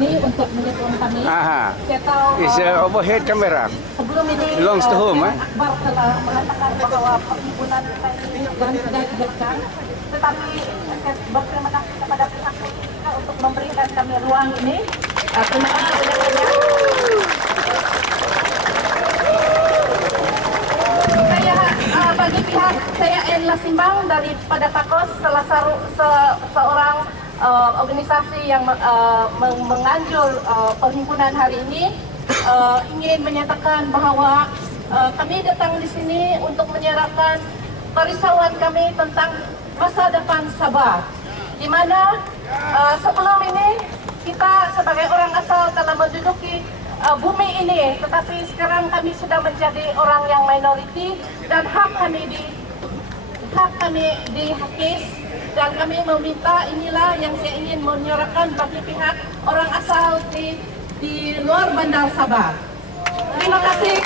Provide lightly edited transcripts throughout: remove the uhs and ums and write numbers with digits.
ini untuk mendukung kami. Aha. Saya tahu It's a overhead camera. sebelum ini Belongs to whom, Akbar telah mengatakan bahwa perhimpunan kita ini dan sudah digerakkan. Tetapi saya berterima kasih kepada pihak politika untuk memberikan kami ruang ini. Terima kasih banyak-banyak. Bagi pihak saya Enla Simbang daripada Takos, salah seorang organisasi yang menganjur perhimpunan hari ini, ingin menyatakan bahwa kami datang di sini untuk menyerahkan kerisauan kami tentang masa depan Sabah, di mana sebelum ini kita sebagai orang asal telah menduduki bumi ini, tetapi sekarang kami sudah menjadi orang yang minoriti dan hak kami dihapis, dan kami meminta, inilah yang saya ingin menyuarakan bagi pihak orang asal di luar Bandar Sabah. Terima kasih.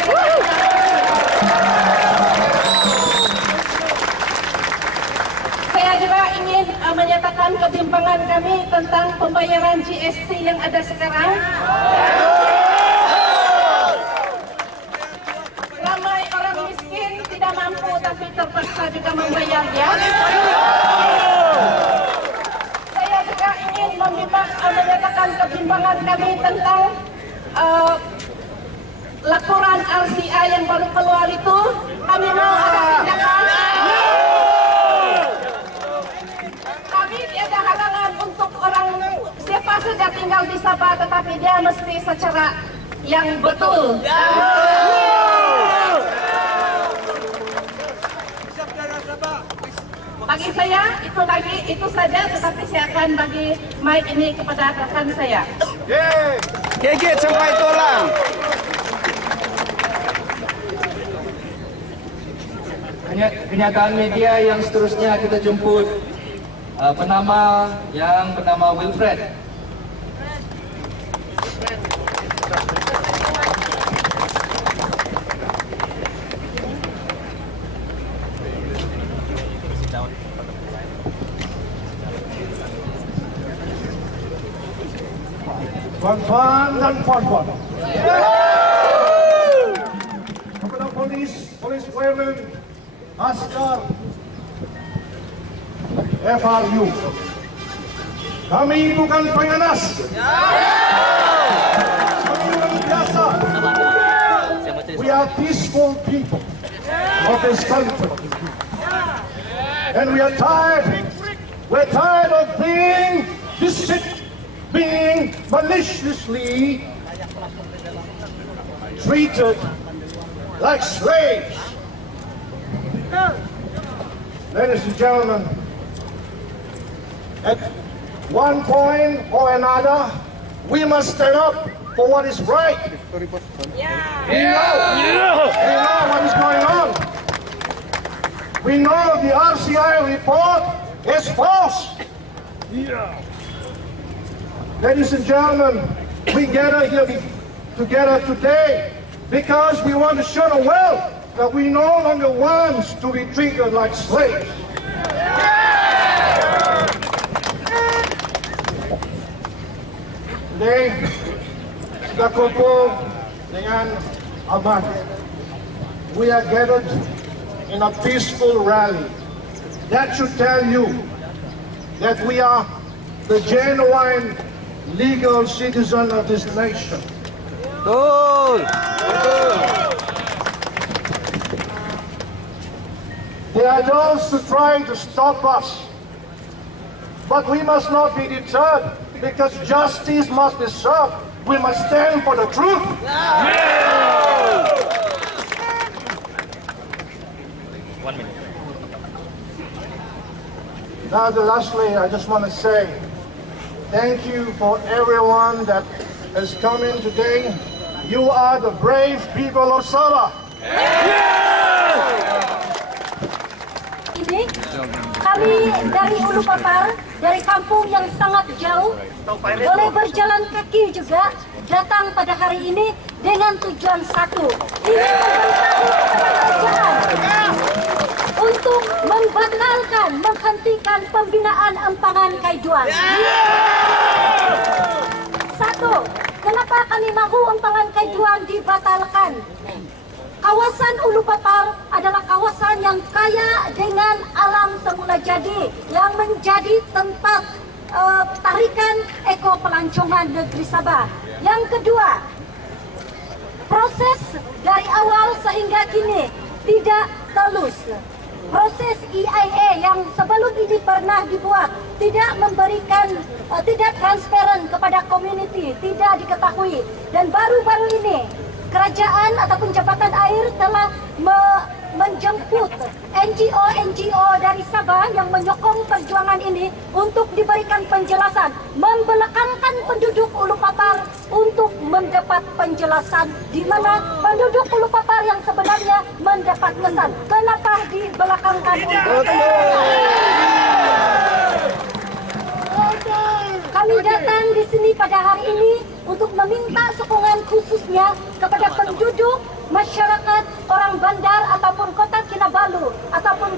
Saya juga ingin menyatakan ketimpangan kami tentang pembayaran GST yang ada sekarang. Ramai orang miskin tidak mampu tapi terpaksa juga membayarnya. Saya juga ingin menyatakan ketimpangan kami tentang laporan RCA yang baru keluar itu. Kami mau ada tindakan. Kami tiada halangan untuk orang siapa saja tinggal di Sabah, tetapi dia mesti secara yang betul. Bagi saya itu saja, tetapi saya akan bagi mic ini kepada rekan saya. Gigit sampai tulang. Kenyataan media yang seterusnya kita jemput penama yang bernama Wilfred. Puan-puan dan puan-puan. Kepada polis women, askar, FRU. Kami bukan penganas. Kami orang biasa. We are peaceful people of this country. And we are tired. We're tired of being maliciously treated like slaves. Ladies and gentlemen, at one point or another, we must stand up for what is right. We know what is going on. We know the RCI report is false. Ladies and gentlemen, we gather here together today because we want to show the world that we no longer want to be treated like slaves. Today, kita kumpul dengan aman. We are gathered in a peaceful rally. That should tell you that we are the genuine legal citizen of this nation. Betul. There are those who try to stop us, but we must not be deterred because justice must be served. We must stand for the truth. Now, lastly, I just want to say thank you for everyone that has come in today. You are the brave people of Sabah. Ini kami dari Ulu Papar, dari kampung yang sangat jauh, boleh berjalan kaki juga datang pada hari ini dengan tujuan satu, ingin memberitahu kepada kerajaan untuk membatalkan, menghentikan pembinaan empangan Kaiduan. Satu, K2 dibatalkan. Kawasan Ulu Papar adalah kawasan yang kaya dengan alam semula jadi yang menjadi tempat tarikan ekopelancongan negeri Sabah. Yang kedua, proses dari awal sehingga kini tidak telus. Proses EIA yang sebelum ini pernah dibuat tidak memberikan, tidak transparan kepada komuniti, tidak diketahui. Dan baru-baru ini kerajaan ataupun Jabatan Air telah menjemput NGO dari Sabah yang menyokong perjuangan ini untuk diberikan penjelasan, membelakangkan penduduk Ulu Papar untuk mendapat penjelasan di mana penduduk Ulu Papar yang sebenarnya mendapat kesan. Kenapa dibelakangkan untuk Kami datang di sini pada hari ini untuk meminta sokongan khususnya kepada penduduk masyarakat orang Bandar ataupun Kota Kinabalu ataupun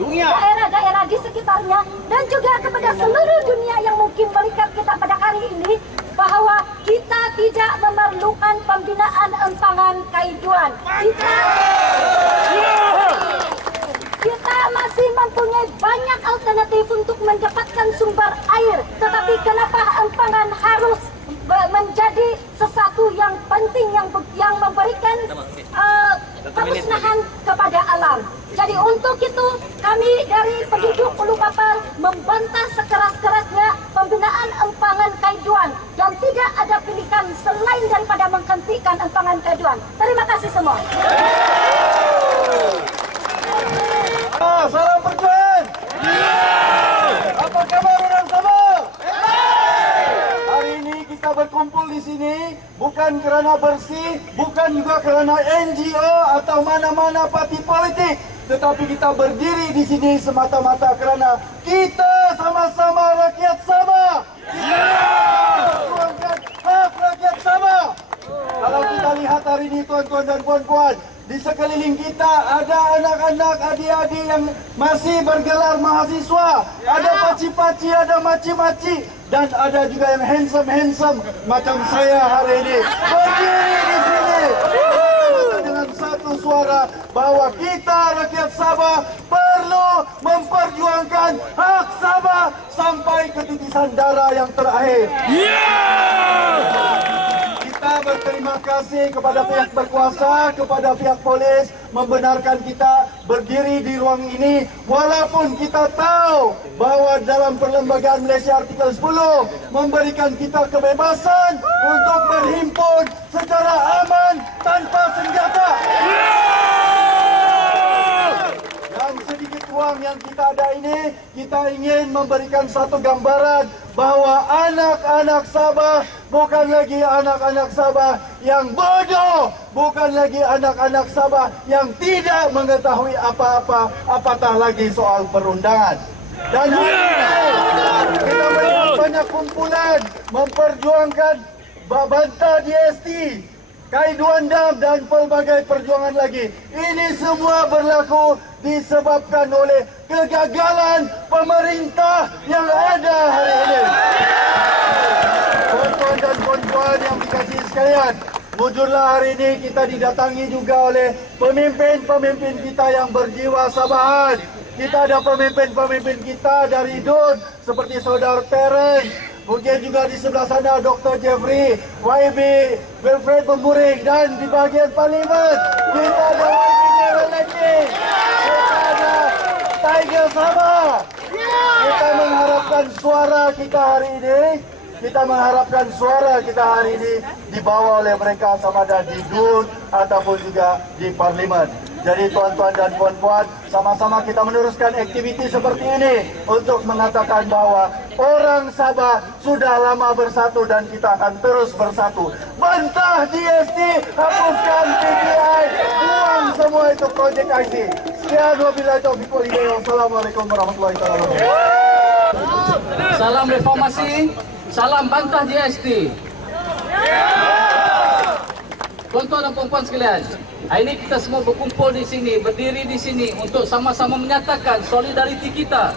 daerah-daerah di sekitarnya dan juga kepada seluruh dunia yang mungkin melihat kita pada hari ini bahwa kita tidak memerlukan pembinaan empangan kaiduan. Kita masih mempunyai banyak alternatif untuk mendapatkan sumber air, tetapi kenapa empangan harus menjadi sesuatu yang penting yang memberikan kemusnahan kepada alam. Jadi untuk itu kami dari penduduk Ulu Papar membantah sekeras-kerasnya pembinaan empangan kaiduan dan tidak ada pilihan selain daripada menghentikan empangan kaiduan. Terima kasih semua. Salam perjuangan. Apa kabar orang Sabah? Hari ini kita berkumpul di sini bukan kerana bersih, bukan juga kerana NGO atau mana-mana parti politik, tetapi kita berdiri di sini semata-mata kerana kita sama-sama rakyat Sabah. Perjuangkan hak rakyat Sabah. Kalau kita lihat hari ini tuan-tuan dan puan-puan, di sekeliling kita ada anak-anak, adik-adik yang masih bergelar mahasiswa. Ada paci-paci, ada maci-maci. Dan ada juga yang handsome-handsome macam saya hari ini. Berdiri di sini. Dengan satu suara bahwa kita rakyat Sabah perlu memperjuangkan hak Sabah sampai ke titisan darah yang terakhir. Kita berterima kasih kepada pihak berkuasa, kepada pihak polis membenarkan kita berdiri di ruang ini walaupun kita tahu bahwa dalam Perlembagaan Malaysia Artikel 10 memberikan kita kebebasan untuk berhimpun secara aman tanpa senjata. Dan sedikit ruang yang kita ada ini, kita ingin memberikan satu gambaran bahwa anak-anak Sabah bukan lagi anak-anak Sabah yang bodoh, bukan lagi anak-anak Sabah yang tidak mengetahui apa-apa, apatah lagi soal perundangan. Dan hari ini kita melihat banyak kumpulan memperjuangkan bantah DST, kaiduan dam dan pelbagai perjuangan lagi. Ini semua berlaku disebabkan oleh kegagalan pemerintah yang ada hari ini. Tuan-tuan dan puan-puan yang dikasihi sekalian, mujurlah hari ini kita didatangi juga oleh pemimpin-pemimpin kita yang berjiwa Sabahan. Kita ada pemimpin-pemimpin kita dari DUN seperti Saudara Terence, kemudian juga di sebelah sana Dr. Jeffrey, YB, Wilfred Pemburing, dan di bahagian Parlimen kita ada YB Gerald Lending, kita ada Tiger Sabah. Kita mengharapkan suara kita hari ini, kita mengharapkan suara kita hari ini dibawa oleh mereka sama ada di DUN ataupun juga di Parlimen. Jadi tuan-tuan dan puan-puan, sama-sama kita meneruskan aktiviti seperti ini untuk mengatakan bahwa orang Sabah sudah lama bersatu dan kita akan terus bersatu. Bantah GST, hapuskan PPI, buang semua itu projek IC. Sekian wabillahi taufiq wal hidayah. Wassalamualaikum warahmatullahi wabarakatuh. Salam reformasi, salam bantah GST. Tuan-tuan dan puan-puan sekalian, hari ini kita semua berkumpul di sini, berdiri di sini untuk sama-sama menyatakan solidariti kita,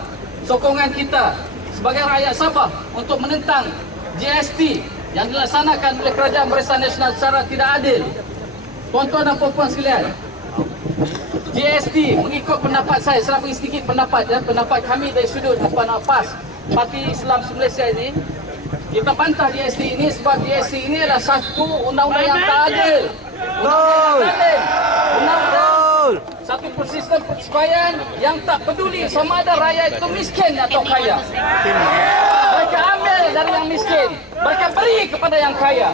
sokongan kita sebagai rakyat Sabah untuk menentang GST yang dilaksanakan oleh Kerajaan Barisan Nasional secara tidak adil. Tuan-tuan dan puan-puan sekalian, GST mengikut pendapat saya, saya beri sedikit pendapat kami dari sudut PAS Parti Islam Malaysia ini, kita bantah GST ini sebab GST ini adalah satu undang-undang yang tak adil. Undang-undang satu sistem persekolahan yang tak peduli sama ada rakyat itu miskin atau kaya. Mereka ambil dari yang miskin, mereka beri kepada yang kaya.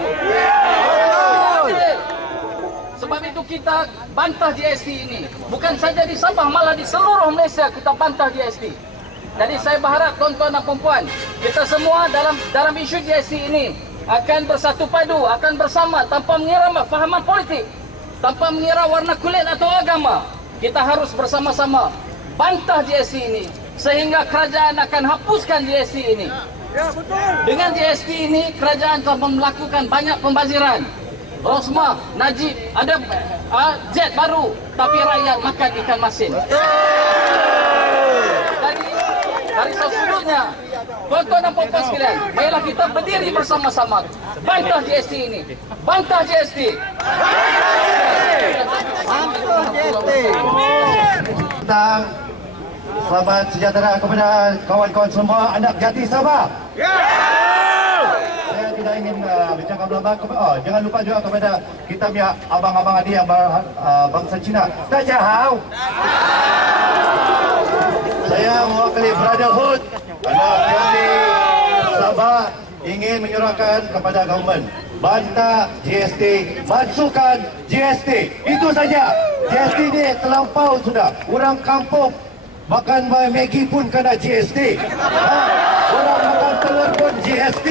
Sebab itu kita bantah GST ini. Bukan saja di Sabah, malah di seluruh Malaysia kita bantah GST. Jadi saya berharap tuan-tuan dan puan-puan, kita semua dalam isu GST ini akan bersatu padu, akan bersama tanpa mengira fahaman politik, tanpa mengira warna kulit atau agama. Kita harus bersama-sama bantah GST ini sehingga kerajaan akan hapuskan GST ini. Dengan GST ini kerajaan telah melakukan banyak pembaziran. Rosmah, Najib, ada jet baru, tapi rakyat makan ikan masin. Jadi dari sudutnya, tuan-tuan dan puan-puan sekalian, baiklah kita berdiri bersama-sama bantah GST ini, bantah GST. Tentang selamat sejahtera kepada kawan-kawan semua anak jati Sabah. Saya tidak ingin bercakap lama. Jangan lupa juga kepada kita punya abang-abang adik yang bangsa Cina. Tajahau. Saya mewakili Brotherhood anak jati Sabah ingin menyuarakan kepada government bantah GST, masukkan GST. Itu saja. GST ini terlampau sudah. Orang kampung makan Maggi pun kena GST. Orang makan telur pun GST.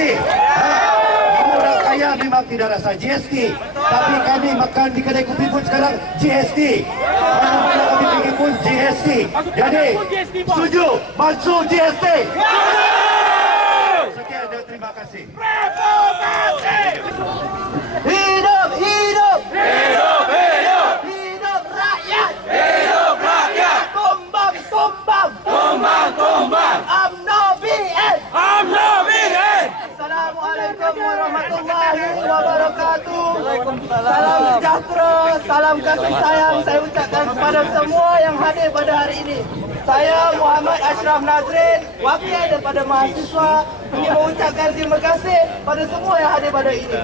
Orang kaya memang tidak rasa GST. Tapi kami makan di kedai kopi pun sekarang GST. Mana-mana kami pergi pun GST. Jadi, setuju masuk GST. Sekian dan terima kasih. Hidup, hidup! Hidup, hidup! Hidup rakyat! Hidup rakyat! Tumbang, tumbang! Tumbang, tumbang! UMNO BN! UMNO BN! Assalamualaikum warahmatullahi wabarakatuh. Salam sejahtera, salam kasih sayang saya ucapkan kepada semua yang hadir pada hari ini. Saya Muhammad Ashraf Nazrin, wakil daripada mahasiswa, ingin mengucapkan terima kasih pada semua yang hadir pada ini.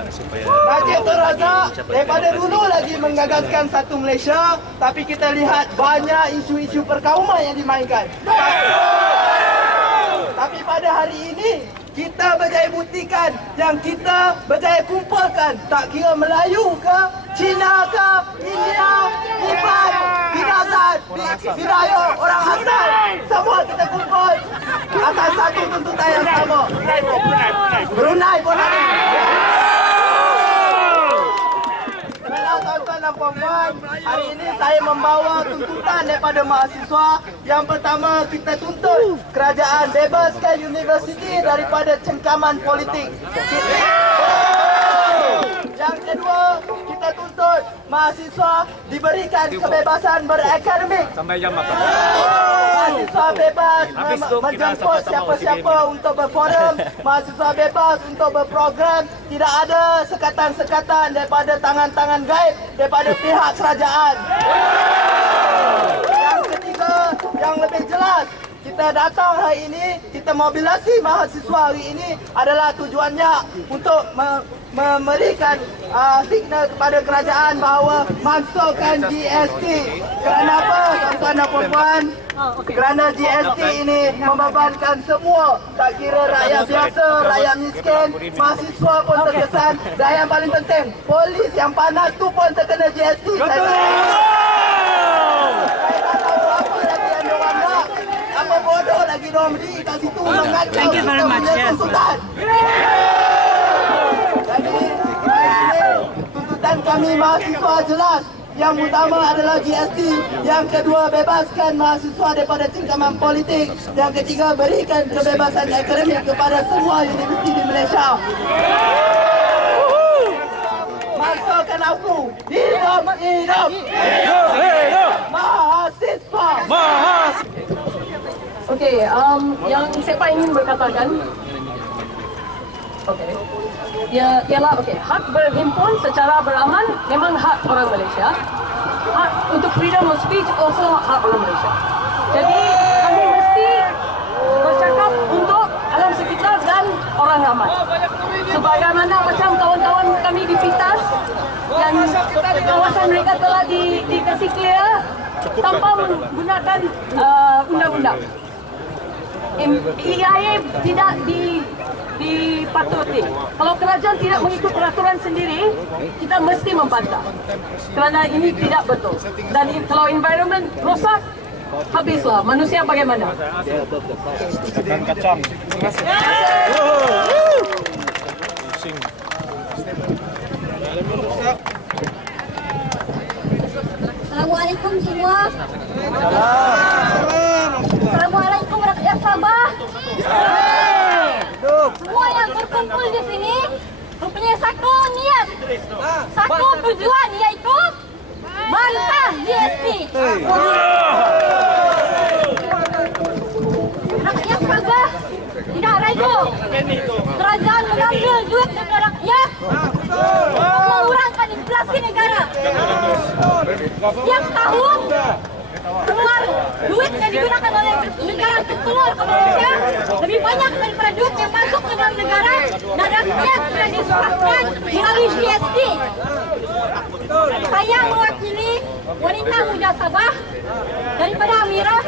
Najib Tun Razak daripada dulu lagi menggagaskan satu Malaysia, tapi kita lihat banyak isu-isu perkauman yang dimainkan. Tapi pada hari ini, kita berjaya buktikan yang kita berjaya kumpulkan, tak kira Melayu ke, Cina ke, India, Iban, Bidazan, Bidayo, orang asal, semua kita kumpul atas satu tuntutan yang sama. Brunei pun ada. Tuan-tuan dan puan-puan, hari ini saya membawa tuntutan daripada mahasiswa. Yang pertama, kita tuntut kerajaan bebaskan universiti daripada cengkaman politik. Yang kedua, kita tuntut mahasiswa diberikan kebebasan berakademik. Mahasiswa bebas menjemput siapa-siapa untuk berforum. Mahasiswa bebas untuk berprogram. Tidak ada sekatan-sekatan daripada tangan-tangan gaib daripada pihak kerajaan. Yang ketiga, yang lebih jelas, kita datang hari ini, kita mobilisasi mahasiswa hari ini adalah tujuannya untuk memberikan signal kepada kerajaan bahawa masukkan GST. Kenapa, tuan-tuan dan puan-puan? Kerana GST ini membebankan semua, tak kira rakyat biasa, rakyat miskin, mahasiswa pun terkesan, dan yang paling penting, polis yang panas tu pun terkena GST. Saya tak tahu apa lagi yang diorang nak. Apa bodoh lagi diorang berdiri kat situ mengacau kita punya tuntutan. Jadi, tuntutan kami mahasiswa jelas. Yang utama adalah GST. Yang kedua, bebaskan mahasiswa daripada cengkaman politik. Yang ketiga, berikan kebebasan akademik kepada semua universiti di Malaysia. Masukkan aku. Hidup, hidup. Hidup, hidup. Mahasiswa. Okey, yang saya ingin berkatakan, Okey. Ialah okey, hak berhimpun secara beraman memang hak orang Malaysia. Hak untuk freedom of speech also hak orang Malaysia. Jadi kami mesti bercakap untuk alam sekitar dan orang ramai. Sebagaimana macam kawan-kawan kami di Pitas yang kawasan mereka telah dikasih clear tanpa menggunakan undang-undang. EIA tidak dipatuhi. Kalau kerajaan tidak mengikut peraturan sendiri, kita mesti membantah. Kerana ini tidak betul. Dan kalau environment rosak, habislah. Manusia bagaimana? Assalamualaikum semua. Assalamualaikum rakyat Sabah. Semua yang berkumpul di sini mempunyai satu niat, satu tujuan, yaitu bantah GST. Rakyat Sabah tidak reda. Kerajaan mengambil duit dari rakyat untuk mengurangkan inflasi negara. Tiap tahun keluar duit yang digunakan oleh negara untuk keluar ke Malaysia lebih banyak daripada duit yang masuk ke dalam negara dan rakyat sudah diserahkan melalui GST. Saya mewakili wanita muda Sabah daripada Amirah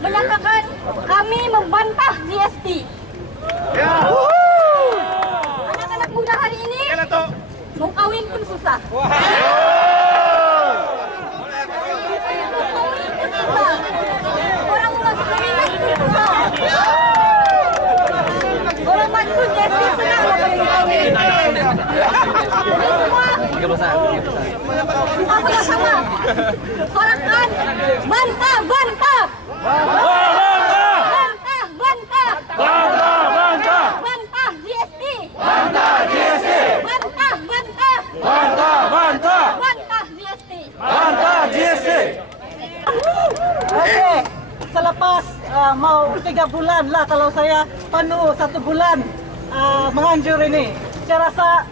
menyatakan kami membantah GST. Anak-anak muda hari ini mau kawin pun susah. Orang masuk minat pun susah. Orang maksud GST senang lah bagi kawin. Jadi semua sama-sama sorakan bantah, bantah. Bantah, bantah. Bantah GST. Bantah GST. Bantah, bantah. Bantah GST. Okey, selepas mau 3 bulan lah kalau saya penuh 1 bulan menganjur ini. Saya rasa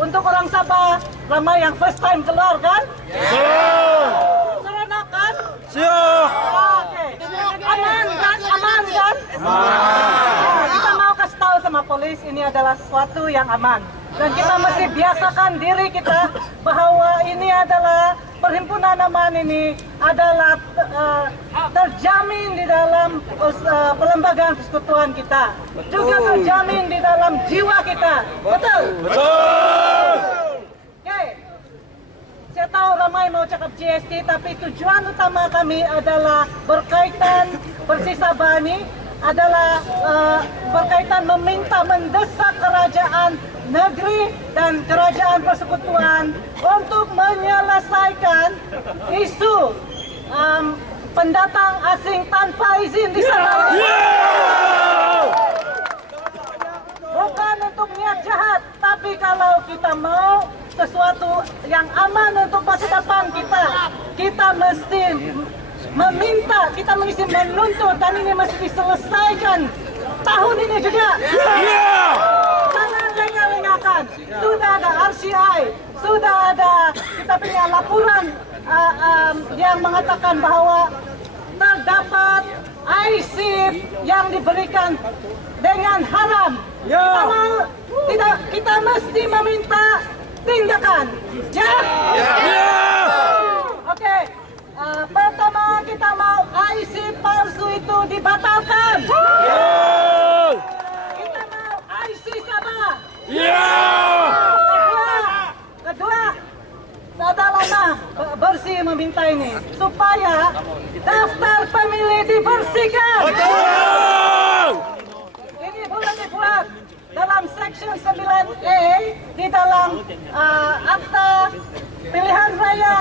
untuk orang Sabah ramai yang first time keluar kan? Seronok kan? Okey. Aman kan? Aman kan? Kita mau kasih tahu sama polis ini adalah sesuatu yang aman. Dan kita mesti biasakan diri kita bahawa ini adalah perhimpunan aman ini adalah terjamin di dalam perlembagaan persekutuan kita. Juga terjamin di dalam jiwa kita. Betul? Betul! Okay. Saya tahu ramai mau cakap GST, tapi tujuan utama kami adalah berkaitan Bersih Sabah ini adalah berkaitan meminta mendesak kerajaan negeri dan kerajaan persekutuan untuk menyelesaikan isu pendatang asing tanpa izin di sana. Bukan untuk niat jahat, tapi kalau kita mau sesuatu yang aman untuk masa depan kita mesti meminta, kita mesti menuntut dan ini mesti diselesaikan tahun ini juga. Jangan lengah-lengahkan. Sudah ada RCI, sudah ada kita punya laporan yang mengatakan bahawa terdapat IC yang diberikan dengan haram. Kita mesti meminta tindakan. Ya? Okey. Pertama kita mau IC palsu itu dibatalkan. Kita mau IC Sabah. Kedua, sudah lama Bersih meminta ini supaya daftar pemilih dibersihkan. Ini boleh dibuat dalam Section 9A di dalam Akta Pilihan Raya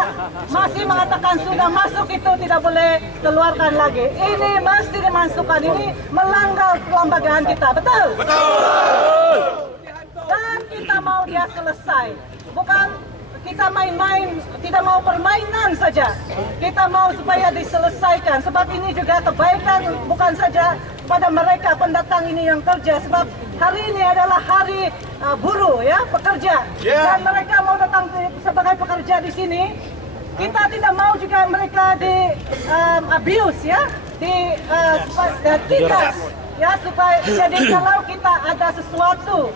masih mengatakan sudah masuk itu tidak boleh keluarkan lagi. Ini mesti dimasukkan. Ini melanggar kelembagaan kita. Betul? Betul. Dan kita mau dia selesai. Bukan kita main-main, tidak mau permainan saja. Kita mau supaya diselesaikan. Sebab ini juga kebaikan bukan saja pada mereka pendatang ini yang kerja. Sebab hari ini adalah hari buruh ya, pekerja. Dan mereka mau datang sebagai pekerja di sini. Kita tidak mau juga mereka di abuse ya, tindas ya, supaya jadi kalau kita ada sesuatu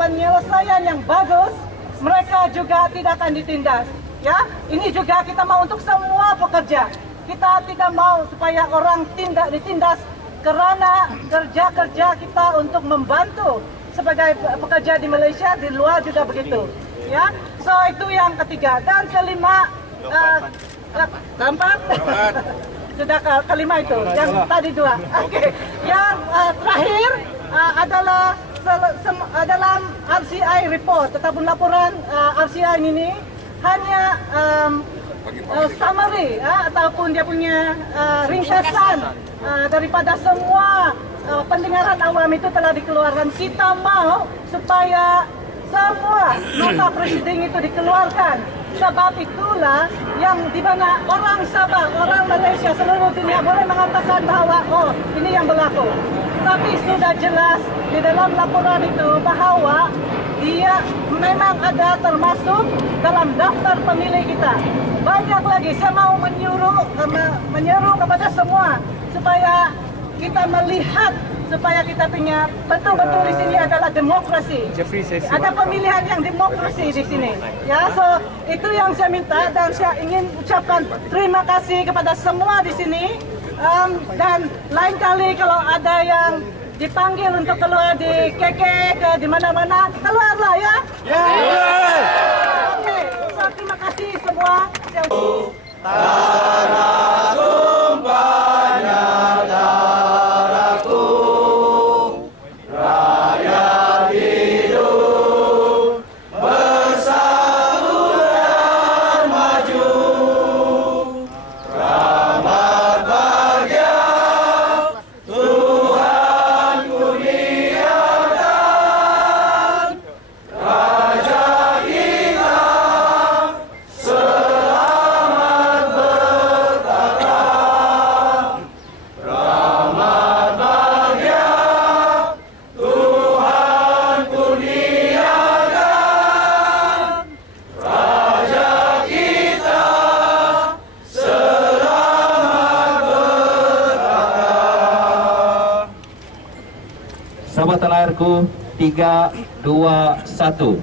penyelesaian yang bagus, mereka juga tidak akan ditindas ya. Ini juga kita mau untuk semua pekerja. Kita tidak mau supaya orang ditindas karena kerja kita untuk membantu sebagai pekerja di Malaysia, di luar juga begitu ya. So itu yang ketiga. Dan kelima, keempat sudah kelima itu, yang tadi dua. Oke. Yang terakhir adalah dalam RCI report ataupun laporan RCI ini hanya summary ataupun dia punya ringkasan daripada semua pendengaran awam itu telah dikeluarkan. Kita mau supaya semua nota presiden itu dikeluarkan. Sebab itulah yang dimana orang Sabah, orang Malaysia, seluruh dunia boleh mengatakan bahwa oh ini yang berlaku. Tapi sudah jelas di dalam laporan itu bahwa dia memang ada termasuk dalam daftar pemilih kita. Banyak lagi, saya mau menyuruh kepada semua supaya kita melihat, supaya kita punya betul-betul di sini adalah demokrasi. Ada pemilihan yang demokrasi di sini. Ya, so itu yang saya minta dan saya ingin ucapkan terima kasih kepada semua di sini. Dan lain kali kalau ada yang dipanggil untuk keluar di KK ke di mana-mana, keluarlah ya. Oke, so terima kasih semua. Sambutan layarku 3, 2, 1.